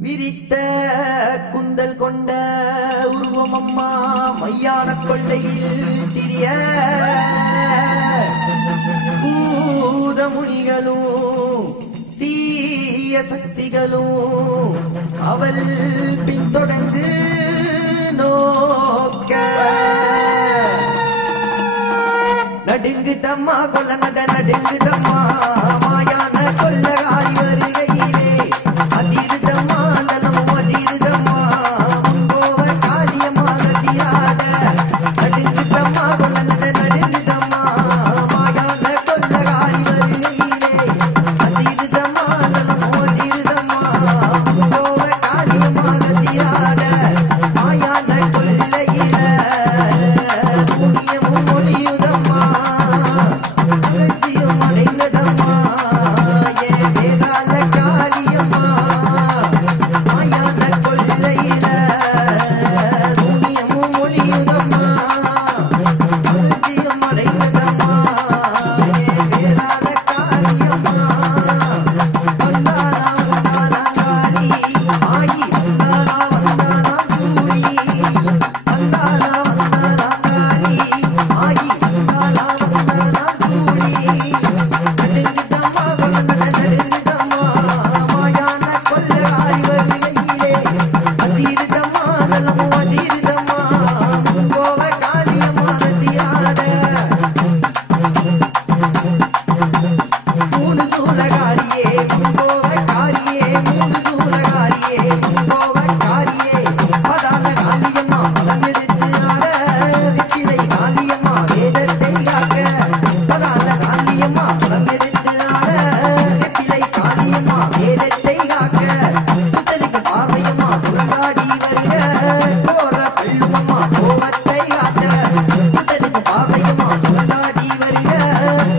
விரித்த குந்தல் கொண்ட உருவம் அம்மா மையான கொள்ளையில் திரிய பூதமுனிகளும் தீய சக்திகளும் அவள் பின்தொடர்ந்து நோக்க நடுங்குதம்மா கொல்ல நடுங்குதம்மா மாயான கொள்ளகாரி வருகையிலே அதிருதம்மா நலமும் அதிருதம்மா கோவ காரியமா நதியாட நடுங்குதம்மா கொல்ல நடுங்குதம்மா மாயான கொள்ளகாரி வருகையிலே அதிருதம்மா நலமும் அதிருதம்மா கோவ காரியமா நதியாட மாயான கொள்ளையில புண்ணியமும் ஒளியுதம்மா அகத்தியும் அடைந்ததம்மா ஏ வேதாள காரியம்மா மாயான கொள்ளையில புண்ணியமும் ஒளியுதம்மா அகத்தியும் அடைந்ததம்மா ஏ வேதாள காரியம்மா வந்தாளா வந்தாளா காரி ஆயி வந்தாளா வந்தாளா சூழி வந்தாளா வந்தாளா காரி ஆயி வந்தாளா வந்தாளா சூழி நடுங்குதம்மா நடுங்குதம்மா மாயான கொள்ளகாரி வருகையிலே அதிருதம்மா நலமும் அதிருதம்மா கோவ காரியமா நதியாட மூணு சூலகாரியே கோவக்காரியே மூணு சூலகாரியே கோவக்காரியே பதால காளியம்மா பதம் எடுத்து ஆட வெற்றிலை காளியம்மா வேதத்தை காக்க பதால காளியம்மா பதம் எடுத்து ஆட வெற்றிலை காளியம்மா வேதத்தை காக்க புத்தலுக்கு பார்வையம்மா சுழங்காடி வருக கோர பள்ளுமம்மா கோவத்தை காட்ட புத்தலுக்கு பார்வையம்மா சுழங்காடி வருக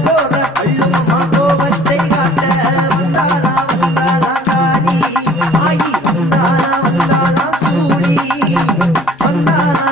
கோர பள்ளுமம்மா கோவத்தை காட்ட வந்தாளா வந்தாளா காரி ஆயி வந்தாளா வந்தாளா சூழி வந்தாளா